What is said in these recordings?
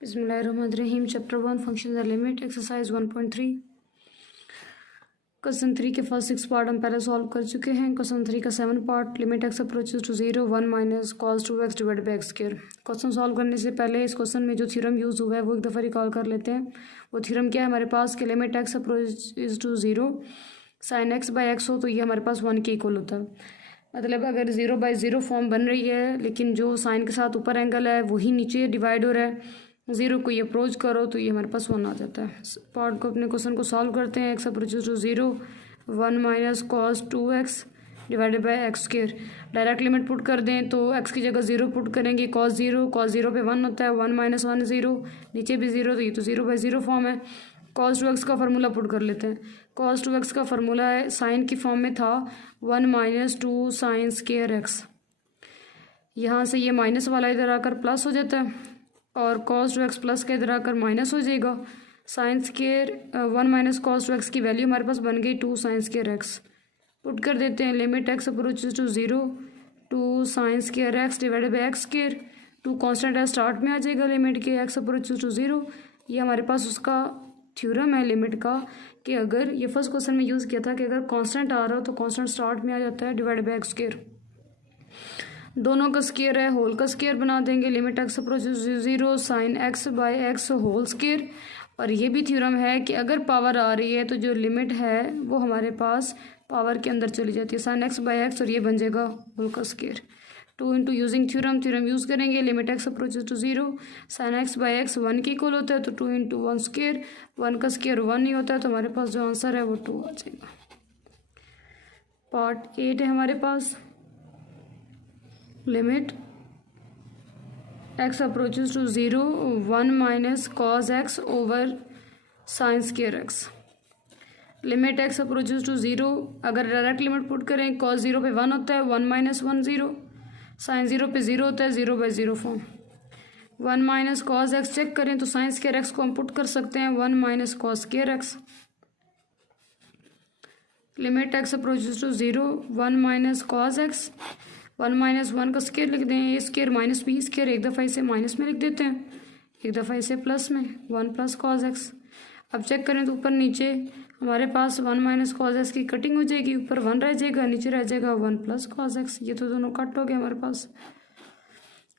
बिस्मिल्लाहिर्रहमानिर्रहीम। Chapter 1 function the limit exercise 1.3 question 3 के first 6 part हम पहले सॉल्व कर चुके हैं। क्वेश्चन 3 का 7 part limit x approaches to 0 1 minus cos 2x divide by x square. Question solve करने से पहले इस क्वेश्चन में जो थ्योरम यूज़ हुआ है वो एक दफ़ा रिकॉल कर लेते हैं। वो थ्योरम क्या है हमारे पास कि limit x approaches to 0 sine x by x हो तो ये हमारे पास 1 के इक्वल होता है। मतलब अगर 0/0 फॉर्म बन रही है लेकिन जो साइन के साथ ऊपर एंगल है वही नीचे डिवाइड हो रहा है, 0 को ये अप्रोच करो तो ये हमारे पास 1 आ जाता है। पार्ट को अपने क्वेश्चन को सॉल्व करते हैं। X approaches to 0 1 minus cos 2x divided by x square. Direct limit put कर दें तो x की जगह 0 पुट करेंगे। कॉस 0 पे 1 होता है, 1 माइनस 1 0, नीचे भी 0 तो ये तो 0/0 फॉर्म है। कॉस 2x का फार्मूला पुट कर लेते हैं। कॉस 2x का फार्मूला है साइन की फॉर्म में था 1 माइनस 2 साइन स्क्वायर एक्स। यहाँ से ये माइनस वाला इधर आकर प्लस हो जाता है और कॉस 2x प्लस का इधर आकर माइनस हो जाएगा। Sine square 1 minus cos 2x की वैल्यू हमारे पास बन गई 2 साइन स्क्वायर एक्स। पुट कर देते हैं limit x approaches to 0 2 sine square x divided by x square. 2 constant है, स्टार्ट में आ जाएगा लिमिट के एक्स अप्रोचेस टू 0। ये हमारे पास उसका थ्योरम है लिमिट का कि अगर ये फर्स्ट क्वेश्चन में यूज़ किया था कि अगर कांस्टेंट आ रहा हो तो कांस्टेंट स्टार्ट में आ जाता है डिवाइड बाई एक्स स्क्वायर। दोनों का स्क्वायर है, होल का स्क्वायर बना देंगे। Limit x approaches to 0 sine x by x whole square. और ये भी थ्योरम है कि अगर पावर आ रही है तो जो लिमिट है वो हमारे पास पावर के अंदर चली जाती है, साइन एक्स बाई एक्स, और ये बन जाएगा होल का square. 2 into using theorem use करेंगे। Limit x approaches to 0 sine x by X 1 के इक्वल होता है तो 2 इंटू 1 स्क्वायर, 1 का स्क्वायर 1 ही होता है तो हमारे पास जो आंसर है वो 2 आ जाएगा। पार्ट 8 है हमारे पास limit x approaches to 0 1 minus cos X over sine square x. Limit x approaches to 0 अगर डायरेक्ट लिमिट पुट करें कॉस 0 पे 1 होता है, 1 माइनस 1 0, साइन 0 पे 0 होता है, 0/0 form. 1 minus cos x check करें तो साइन स्क्वायर एक्स को हम पुट कर सकते हैं 1 minus cos square x. Limit x approaches to 0 1 minus cos x, 1 minus 1 का स्क्वायर लिख दें, A square minus B square, एक दफ़ा इसे माइनस में लिख देते हैं, एक दफ़ा इसे प्लस में, 1 प्लस कॉस एक्स। अब चेक करें तो ऊपर नीचे हमारे पास 1 माइनस कॉस एक्स की कटिंग हो जाएगी, ऊपर 1 रह जाएगा, नीचे रह जाएगा 1 प्लस कॉस एक्स। ये तो दोनों कट हो गए हमारे पास।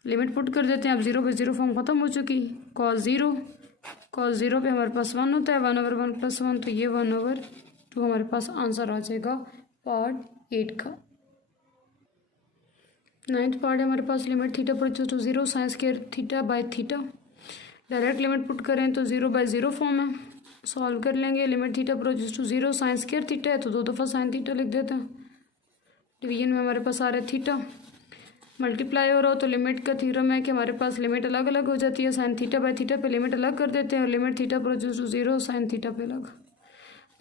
लिमिट पुट कर देते हैं। अब 0/0 फॉर्म ख़त्म हो चुकी। कॉस 0 पे हमारे पास 1 होता है, 1/1 प्लस 1 तो ये 1/2 हमारे पास आंसर आ जाएगा पार्ट 8 का। 9th पार्ट है हमारे पास limit theta approaches to 0 sine square theta by theta. Direct limit put करें तो 0/0 फॉर्म है, सॉल्व कर लेंगे। Limit theta approaches to 0 sine square theta है तो 2 दफ़ा साइन थीटा लिख देते हैं। डिवीजन में हमारे पास आ रहा है थीटा, मल्टीप्लाई हो रहा हो तो लिमिट का थ्योरम है कि हमारे पास लिमिट अलग अलग हो जाती है। साइन थीटा बाई थीटा पे लिमिट अलग कर देते हैं और limit theta approaches to 0 sine theta पे अलग।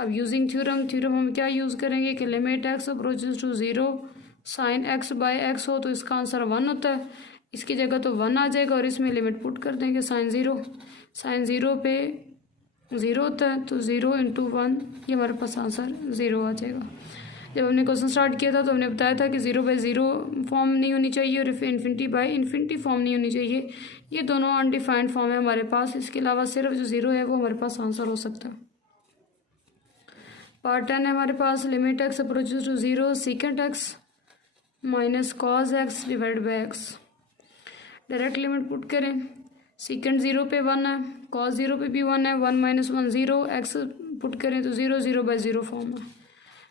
अब यूजिंग थ्योरम हम क्या यूज़ करेंगे कि limit x approaches to 0 sine x by x हो तो इसका आंसर 1 होता है, इसकी जगह तो 1 आ जाएगा और इसमें लिमिट पुट कर देंगे साइन 0 पे 0 होता है तो 0 इंटू 1, ये हमारे पास आंसर 0 आ जाएगा। जब हमने क्वेश्चन स्टार्ट किया था तो हमने बताया था कि 0/0 फॉर्म नहीं होनी चाहिए और इन्फिनिटी बाई इन्फिनिटी फॉर्म नहीं होनी चाहिए। ये दोनों अनडिफाइंड फॉर्म है हमारे पास, इसके अलावा सिर्फ जो 0 है वो हमारे पास आंसर हो सकता है। पार्ट 10 है हमारे पास limit x approaches to 0 secant X minus cos X divide by X. Direct limit put करें। सीकेंट 0 पे 1 है, कॉस 0 पे भी 1 है, 1 माइनस 1 0, एक्स पुट करें तो 0/0 फॉर्म है।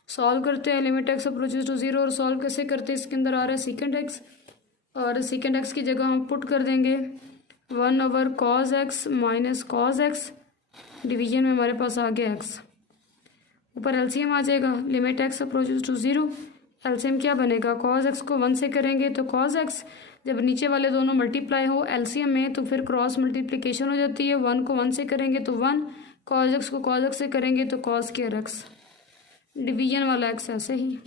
सॉल्व करते हैं। लिमिट एक्स अप्रोचेस टू 0 और सॉल्व कैसे करते हैं, इसके अंदर आ रहा है सीकेंट एक्स और सीकेंट एक्स की जगह हम पुट कर देंगे 1/cos x minus cos x. Division में हमारे पास आ गया एक्स, ऊपर एलसीएम आ जाएगा। Limit x approaches to 0, LCM क्या बनेगा, कॉस एक्स को 1 से करेंगे तो कॉस एक्स, जब नीचे वाले दोनों मल्टीप्लाई हो एलसीएम में तो फिर क्रॉस मल्टीप्लिकेशन हो जाती है। 1 को 1 से करेंगे तो 1, कॉस एक्स को कॉस एक्स से करेंगे तो कॉस स्क्वायर एक्स, डिवीजन वाला एक्स ऐसे ही।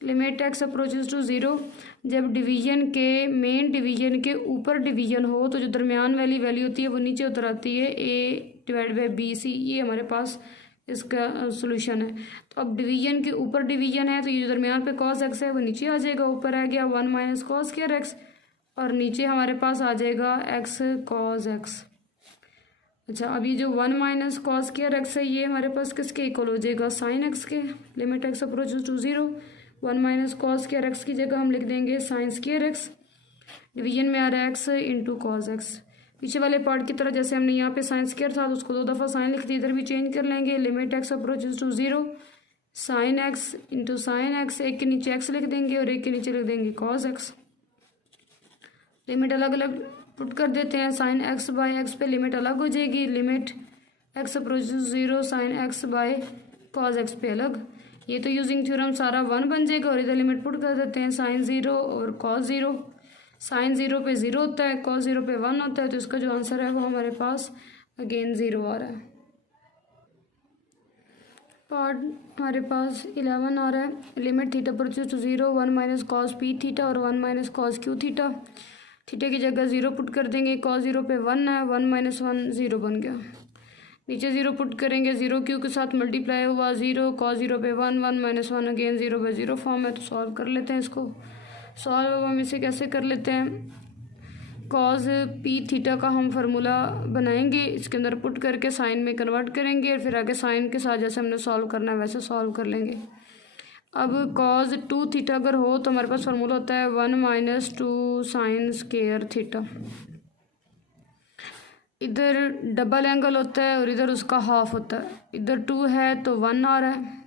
लिमिट एक्स अप्रोचेस टू 0, जब डिवीजन के मेन डिवीजन के ऊपर डिवीजन हो तो जो दरमियान वाली वैल्यू होती है वो नीचे उतर आती है, a divide by B C, ये हमारे पास इसका सोल्यूशन है। तो अब डिवीजन के ऊपर डिवीजन है तो ये जो दरमियान पे कॉस एक्स है वो नीचे आ जाएगा, ऊपर आ गया 1 माइनस कॉस स्क्वायर एक्स और नीचे हमारे पास आ जाएगा एक्स कॉस एक्स। अच्छा, अब ये जो 1 माइनस कॉस स्क्वायर एक्स है ये हमारे पास किसके इक्वल हो जाएगा, साइन एक्स के। Limit x approaches to 0, 1 minus cos square x की जगह हम लिख देंगे साइन स्क्वायर एक्स। डिवीजन में आ रहा है एक्स इंटू कॉस एक्स। पीछे वाले पार्ट की तरह जैसे हमने यहाँ पे साइन स्क्वायर था तो उसको 2 दफ़ा साइन लिख दी, इधर भी चेंज कर लेंगे। Limit x approaches to 0, sine x into sine x, एक के नीचे एक्स लिख देंगे और एक के नीचे लिख देंगे कॉस एक्स। लिमिट अलग अलग पुट कर देते हैं, साइन एक्स बाय एक्स पे लिमिट अलग हो जाएगी। Limit x approaches 0, sine x by cos x पे अलग। ये तो यूजिंग थ्योरम सारा 1 बन जाएगा और इधर लिमिट पुट कर देते हैं, साइन 0 और कॉस 0। साइन 0 पे 0 होता है, कॉस 0 पे 1 होता है, तो इसका जो आंसर है वो हमारे पास अगेन 0 आ रहा है। पार्ट हमारे पास 11 आ रहा है। Limit theta approaches to 0, 1 minus cos P theta और 1 minus cos Q theta. Theta की जगह 0 पुट कर देंगे, कॉस 0 पे 1 है, 1 माइनस 1 0 बन गया। नीचे 0 पुट करेंगे, 0 क्यू के साथ मल्टीप्लाई हुआ 0, कॉस 0 पे 1, 1 माइनस 1 अगेन 0 बाई 0 फॉर्म है। तो सॉल्व कर लेते हैं इसको। सॉल्व अब हम इसे कैसे कर लेते हैं, कॉस पी थीटा का हम फार्मूला बनाएंगे, इसके अंदर पुट करके साइन में कन्वर्ट करेंगे, फिर आगे साइन के साथ जैसे हमने सॉल्व करना है वैसे सॉल्व कर लेंगे। अब कॉस 2 थीटा अगर हो तो हमारे पास फार्मूला होता है 1 माइनस 2 साइन स्क्वायर थीटा। इधर डबल एंगल होता है और इधर उसका हाफ होता है। इधर 2 है तो 1 आ रहा है।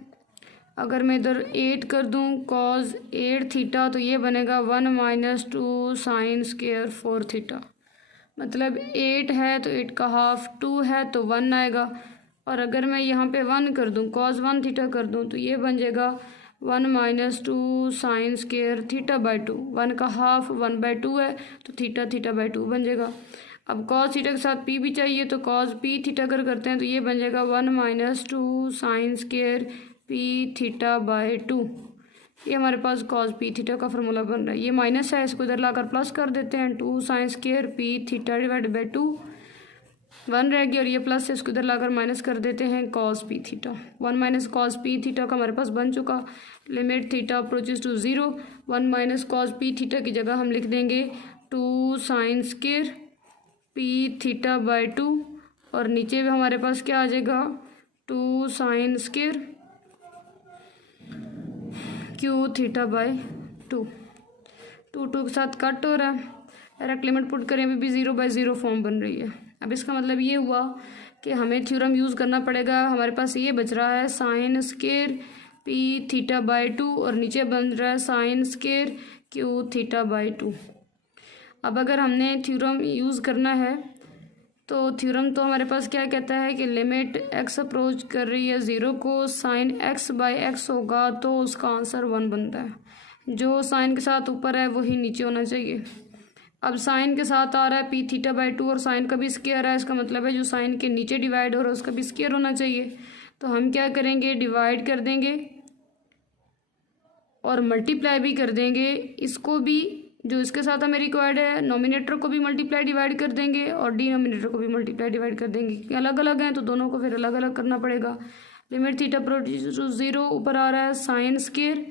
अगर मैं इधर 8 कर दूं कॉस 8 थीटा तो ये बनेगा 1 माइनस 2 साइन स्क्वायर 4 थीटा। मतलब 8 है तो 8 का हाफ, 2 है तो 1 आएगा। और अगर मैं यहाँ पे 1 कर दूं, कॉस 1 थीटा कर दूं तो ये बन जाएगा 1 minus 2 sine square theta by 2। 1 का हाफ 1 बाई 2 है तो थीटा थीटा बाई 2 बन जाएगा। अब कॉस थीटा के साथ पी भी चाहिए तो कॉस पी थीटा अगर करते हैं तो ये बन जाएगा 1 minus 2 sine square P theta by 2। ये हमारे पास कॉस पी थीटा का फार्मूला बन रहा है। ये माइनस है, इसको इधर लाकर प्लस कर देते हैं, 2 sine square P theta divide by 2, 1 रह गया और ये प्लस है, इसको इधर लाकर माइनस कर देते हैं, cos P theta. 1 minus cos P theta का हमारे पास बन चुका। Limit theta approaches to 0, 1 minus cos P theta की जगह हम लिख देंगे 2 sine square P theta by 2 और नीचे भी हमारे पास क्या आ जाएगा 2 sine square q theta by 2। 2 के साथ कट हो रहा है, डायरेक्ट लिमिट पुट करें अभी भी 0 बाई 0 फॉर्म बन रही है। अब इसका मतलब ये हुआ कि हमें थ्योरम यूज़ करना पड़ेगा। हमारे पास ये बच रहा है sign square P theta by 2 और नीचे बन रहा है sign square q theta by 2। अब अगर हमने थ्योरम यूज़ करना है तो थ्योरम तो हमारे पास क्या कहता है कि लिमिट एक्स अप्रोच कर रही है 0 को, साइन एक्स बाई एक्स होगा तो उसका आंसर 1 बनता है। जो साइन के साथ ऊपर है वही नीचे होना चाहिए। अब साइन के साथ आ रहा है पी थीटा बाई 2 और साइन का भी स्क्वायर है, इसका मतलब है जो साइन के नीचे डिवाइड हो रहा है उसका भी स्क्वायर होना चाहिए। तो हम क्या करेंगे, डिवाइड कर देंगे और मल्टीप्लाई भी कर देंगे। इसको भी जो इसके साथ हमें रिक्वायर्ड है नोमिनेटर को भी मल्टीप्लाई डिवाइड कर देंगे और डिनोमिनेटर को भी मल्टीप्लाई डिवाइड कर देंगे, क्योंकि अलग अलग हैं तो दोनों को फिर अलग अलग करना पड़ेगा। लिमिट थीटा अप्रोचेस टू 0, ऊपर आ रहा है sign square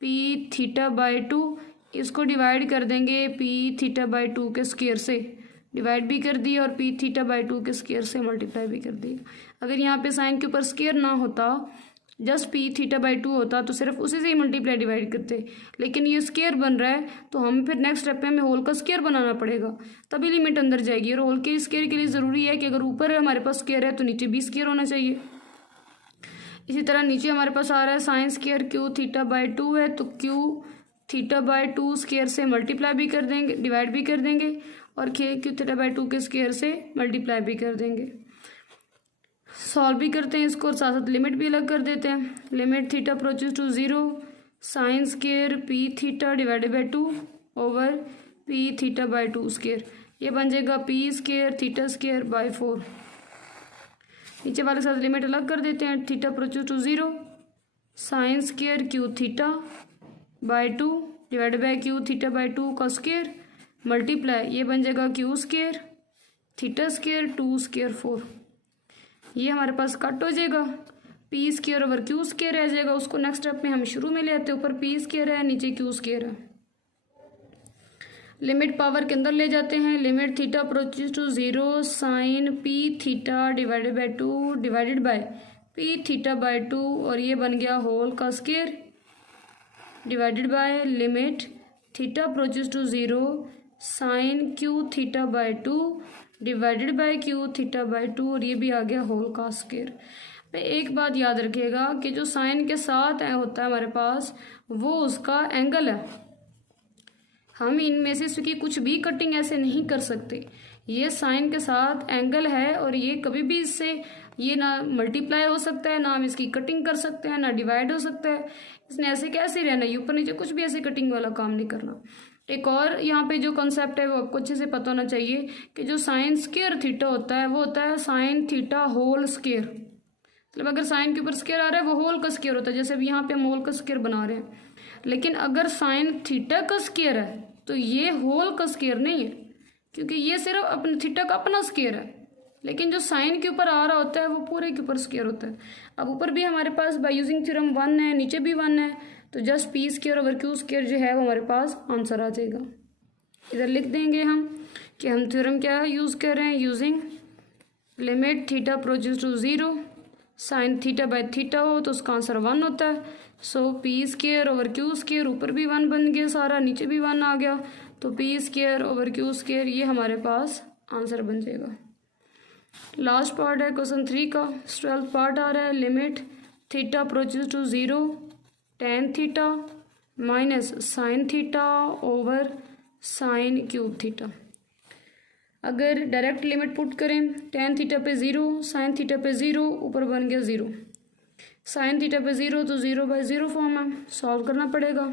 P theta by 2, इसको डिवाइड कर देंगे पी थीटा बाई 2 के स्क्वायर से, डिवाइड भी कर दिया और पी थीटा बाई 2 के स्क्वायर से मल्टीप्लाई भी कर दिया। अगर यहाँ पे साइन के ऊपर स्क्वायर ना होता, जस्ट पी थीटा बाई 2 होता तो सिर्फ उसी से ही मल्टीप्लाई डिवाइड करते, लेकिन ये स्क्वायर बन रहा है तो हम फिर नेक्स्ट स्टेप में हमें होल का स्क्वायर बनाना पड़ेगा, तभी लिमिट अंदर जाएगी। और होल के स्क्वायर के लिए ज़रूरी है कि अगर ऊपर है हमारे पास स्क्वायर है तो नीचे भी स्क्वायर होना चाहिए। इसी तरह नीचे हमारे पास आ रहा है sign square q theta by 2 है तो क्यू थीटा बाई 2 स्क्वायर से मल्टीप्लाई भी कर देंगे, डिवाइड भी कर देंगे और क्यू थीटा बाई 2 के स्क्वायर से मल्टीप्लाई भी कर देंगे। सॉल्व भी करते हैं इसको और साथ साथ लिमिट भी अलग कर देते हैं। Limit theta approaches to 0, sine square P theta divided by 2 over p theta by 2 square, ये बन जाएगा p square theta square by 4। नीचे वाले साथ लिमिट अलग कर देते हैं। Theta approaches to 0, sine square q theta by 2 divided by q theta by 2 का स्क्वायर मल्टीप्लाई, ये बन जाएगा q square theta square 2 square 4। ये हमारे पास कट हो जाएगा, p square over Q square रह जाएगा। उसको नेक्स्ट स्टेप में हम शुरू में ले आते हैं, ऊपर पी स्क्वायर है नीचे क्यू स्क्वायर है। लिमिट पावर के अंदर ले जाते हैं, limit theta approaches to 0 sine p theta divided by 2 divided by p theta by 2 और ये बन गया होल का square divided by limit theta approaches to 0 sine q theta by 2 divided by q theta by 2 और ये भी आ गया whole का स्क्वायर। एक बात याद रखिएगा कि जो साइन के साथ होता है हमारे पास वो उसका एंगल है। हम इनमें से इसकी कुछ भी कटिंग ऐसे नहीं कर सकते। ये साइन के साथ एंगल है और ये कभी भी इससे ये ना मल्टीप्लाई हो सकता है, ना हम इसकी कटिंग कर सकते हैं, ना डिवाइड हो सकता है। इसने ऐसे कैसे रहना है, ऊपर नीचे कुछ भी ऐसे कटिंग वाला काम नहीं करना। एक और यहाँ पे जो कॉन्सेप्ट है वो आपको अच्छे से पता होना चाहिए कि जो साइन स्क्वायर थीटा होता है वो होता है साइन थीटा होल स्क्वायर। मतलब अगर साइन के ऊपर स्क्वायर आ रहा है वो होल का स्क्वायर होता है, जैसे अभी यहाँ पे हम होल का स्क्वायर बना रहे हैं। लेकिन अगर साइन थीटा का स्क्वायर है तो ये होल का स्क्वायर नहीं है, क्योंकि ये सिर्फ अपने थीटा का अपना स्क्वायर है। लेकिन जो साइन के ऊपर आ रहा होता है वो पूरे के ऊपर स्क्वायर होता है। अब ऊपर भी हमारे पास बाय यूजिंग थ्योरम 1 है, नीचे भी 1 है, तो just P square over Q square जो है वो हमारे पास आंसर आ जाएगा। इधर लिख देंगे हम कि हम थ्योरम क्या यूज़ कर रहे हैं, using limit theta approaches to 0 sine theta by theta हो तो उसका आंसर 1 होता है। So P square over Q square, ऊपर भी 1 बन गया सारा, नीचे भी 1 आ गया, तो P square over Q square ये हमारे पास आंसर बन जाएगा। लास्ट पार्ट है क्वेश्चन 3 का, 12th पार्ट आ रहा है। Limit theta approaches to 0 tan theta minus sine theta over sine cube theta. अगर डायरेक्ट लिमिट पुट करें, टेन थीटा पे 0 साइन थीटा पे 0 ऊपर बन गया 0, साइन थीटा पे 0 तो 0/0 फॉर्म है, सॉल्व करना पड़ेगा।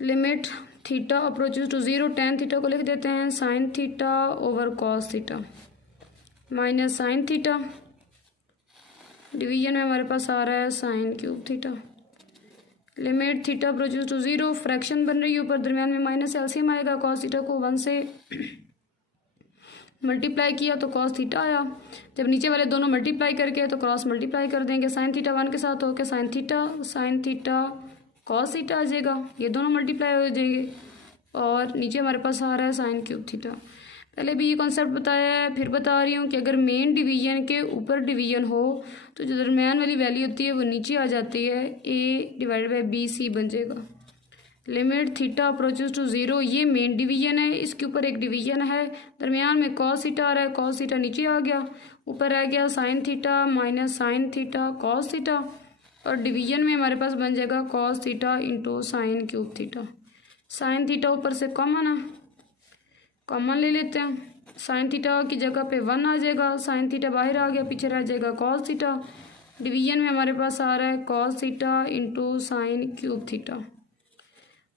Limit theta approaches to 0 tan theta को लिख देते हैं sine theta over cos theta minus sine theta, division में हमारे पास आ रहा है sine cube theta. Limit theta approaches to 0 fraction बन रही है, ऊपर दरमियान में माइनस एलसीएम आएगा, कॉस थीटा को 1 से मल्टीप्लाई किया तो कॉस थीटा आया। जब नीचे वाले दोनों मल्टीप्लाई करके तो क्रॉस मल्टीप्लाई कर देंगे, साइन थीटा 1 के साथ होकर साइन थीटा कॉस थीटा आ जाएगा, ये दोनों मल्टीप्लाई हो जाएंगे और नीचे हमारे पास आ रहा है साइन क्यूब थीटा। पहले भी ये कॉन्सेप्ट बताया है, फिर बता रही हूँ कि अगर मेन डिवीजन के ऊपर डिवीजन हो तो जो दरमियान वाली वैल्यू होती है वो नीचे आ जाती है, a divided by B C बन जाएगा। लिमिट थीटा अप्रोचेस टू 0 ये मेन डिवीजन है, इसके ऊपर एक डिवीजन है, दरमियान में कॉस थीटा आ रहा है, कॉस थीटा नीचे आ गया, ऊपर आ गया sine theta minus sine theta cos theta और डिवीजन में हमारे पास बन जाएगा cos theta into sine cube theta. Sine theta ऊपर से कॉमन है, कॉमन ले लेते हैं, साइन थीटा की जगह पे 1 आ जाएगा, साइन थीटा बाहर आ गया, पीछे रह जाएगा कॉस थीटा, डिवीजन में हमारे पास आ रहा है cos theta into sine cube theta.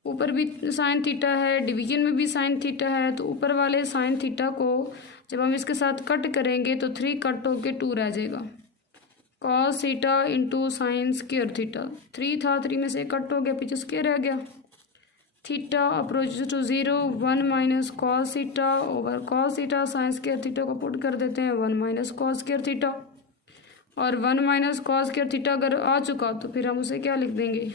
ऊपर भी साइन थीटा है, डिवीजन में भी साइन थीटा है, तो ऊपर वाले साइन थीटा को जब हम इसके साथ कट करेंगे तो 3 कट होके 2 रह जाएगा, cos theta into sine square theta. 3 था, 3 में से कट हो गया, पीछे स्क्वायर रह गया। Theta approaches to 0 1 minus cos theta over cos theta, sine square theta को पुट कर देते हैं 1 माइनस कॉस स्क्वायर थीटा और 1 माइनस कॉस स्क्वायर थीटा अगर आ चुका तो फिर हम उसे क्या लिख देंगे,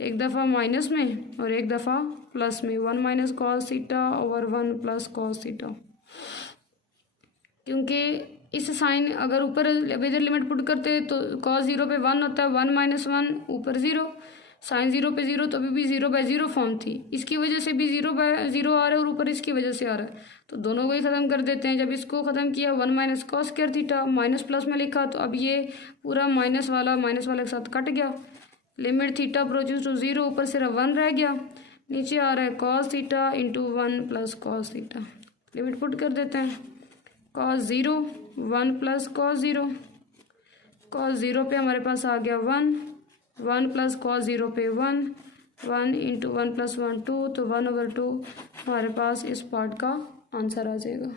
एक दफ़ा माइनस में और एक दफ़ा प्लस में, 1 minus cos theta over 1 plus cos theta. क्योंकि इस साइन अगर ऊपर इधर लिमिट पुट करते तो कॉस 0 पे 1 होता है, 1 माइनस 1 ऊपर 0, साइन 0 पे 0 तो अभी भी 0/0 फॉर्म थी, इसकी वजह से भी 0/0 आ रहा है और ऊपर इसकी वजह से आ रहा है, तो दोनों को ही ख़त्म कर देते हैं। जब इसको ख़त्म किया 1 minus cos square theta minus plus में लिखा तो अब ये पूरा माइनस वाला के साथ कट गया। लिमिट थीटा अप्रोचेस टू 0 ऊपर सिर्फ 1 रह गया, नीचे आ रहा है cos theta into 1 plus cos theta. Limit put कर देते हैं, कॉस 0 1 प्लस कॉस 0, कॉस 0 पे हमारे पास आ गया 1 प्लस कॉस 0 पे 1 इंटू 1 प्लस 1 2, तो 1/2 हमारे पास इस पार्ट का आंसर आ जाएगा।